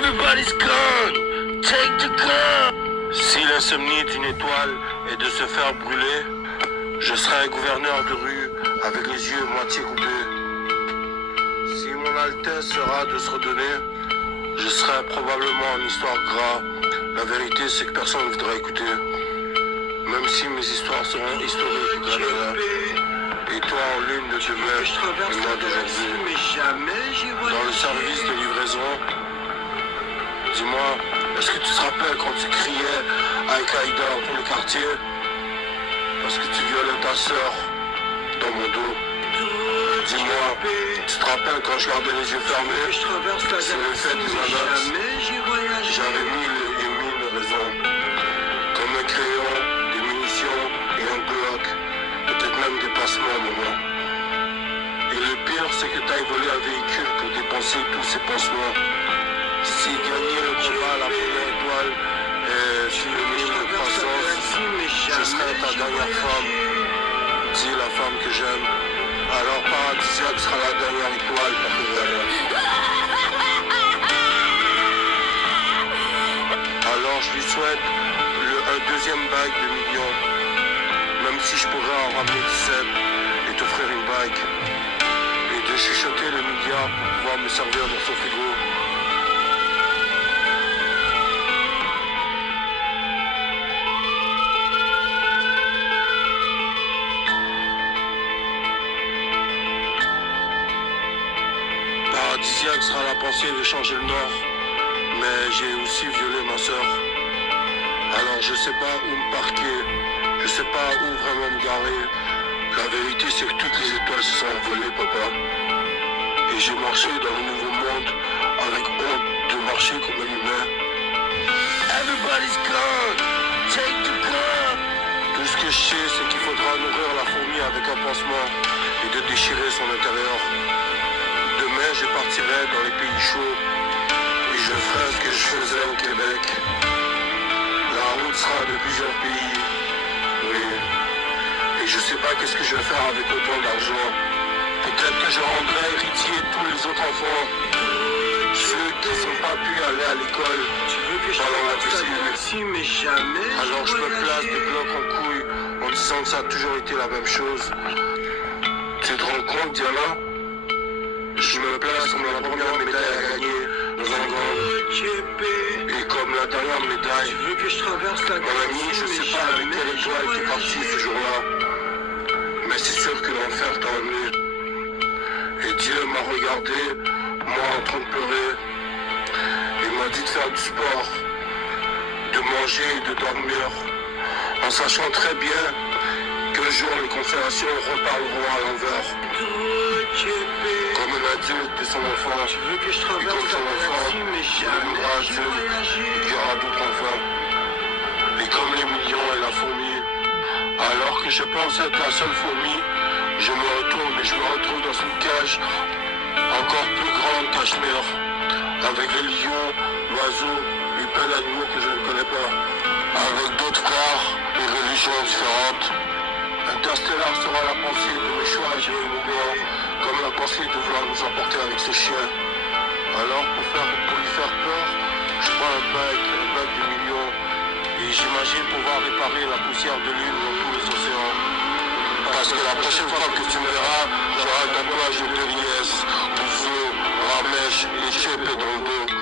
Everybody's gone. Take the gun. Si l'insomnie d'une étoile est de se faire brûler, je serai un gouverneur de rue avec les yeux moitié coupés. Si mon altesse sera de se redonner, je serai probablement une histoire gras. La vérité, c'est que personne ne voudra écouter. Même si mes histoires seront historiques au Canada. Et toi en lune de demain, et moi d'aujourd'hui. Dans le service de livraison, dis-moi, est-ce que tu te rappelles quand tu criais Al-Qaïda dans tout le quartier? Parce que tu violais ta sœur dans mon dos. Dis-moi, tu te rappelles quand je gardais les yeux fermés? C'est le fait des annonces. J'avais mille et mille raisons. Comme un crayon, des munitions et un bloc. Peut-être même des passements au moment. Et le pire, c'est que tu as volé un véhicule pour dépenser tous ces pansements. Si gagner le combat à la première étoile est synonyme de croissance, je serai ta dernière femme. Dis la femme que j'aime. Alors Paradisiaque sera la dernière étoile pour que Alors je lui souhaite un deuxième bague de millions. Même si je pourrais en ramener 17 et t'offrir une bague. Et de chuchoter le milliard pour pouvoir me servir dans son frigo. Paradisiaque sera la pensée de changer le Nord, mais j'ai aussi violé ma sœur. Alors je sais pas où me parquer, je sais pas où vraiment me garer. La vérité c'est que toutes les étoiles se sont envolées, papa. Et j'ai marché dans le nouveau monde avec honte de marcher comme un humain. Everybody's gone, take the gun. Tout ce que je sais c'est qu'il faudra nourrir la fourmi avec un pansement et de déchirer son intérieur. Demain, je partirai dans les pays chauds et je ferai ce que je faisais au Québec. La route sera de plusieurs pays. Oui. Et je sais pas qu'est-ce que je vais faire avec autant d'argent. Peut-être que je rendrai héritier tous les autres enfants. Ceux qui n'ont pas pu aller à l'école. Tu veux que je fasse mais jamais. Alors je me place des blocs en couille en disant que ça a toujours été la même chose. Tu te rends compte, Diana? Je me place comme la première médaille à gagner dans un gang. Et comme la dernière médaille, tu veux que je traverse la mon ami, je sais pas avec quelle étoile qui est parti ce jour-là. Mais c'est sûr que l'enfer t'a emmené. Et Dieu m'a regardé, moi en train de pleurer. Il m'a dit de faire du sport, de manger et de dormir. En sachant très bien qu'un jour les constellations reparleront à l'envers. Comme un adulte de son enfant. Tu veux que je traverse la galaxie, mais jamais je voyager. Il y aura d'autres enfants. Et comme les millions et la fourmi. Alors que je pense être la seule fourmi, je me retourne et je me retrouve dans une cage encore plus grande qu'Ashmir. Avec les lions, l'oiseau et plein d'animaux que je ne connais pas. Avec d'autres corps et religions différentes. Interstellar sera la pensée de mes choix à gérer mon corps, comme la pensée de vouloir nous emporter avec ses chiens. Alors pour lui faire peur, je prends un bac de millions, et j'imagine pouvoir réparer la poussière de lune dans tous les océans. Parce que la prochaine fois que tu me verras, j'aurai un tatouage de liesse, ou feu, ramèche et chépé dans le dos.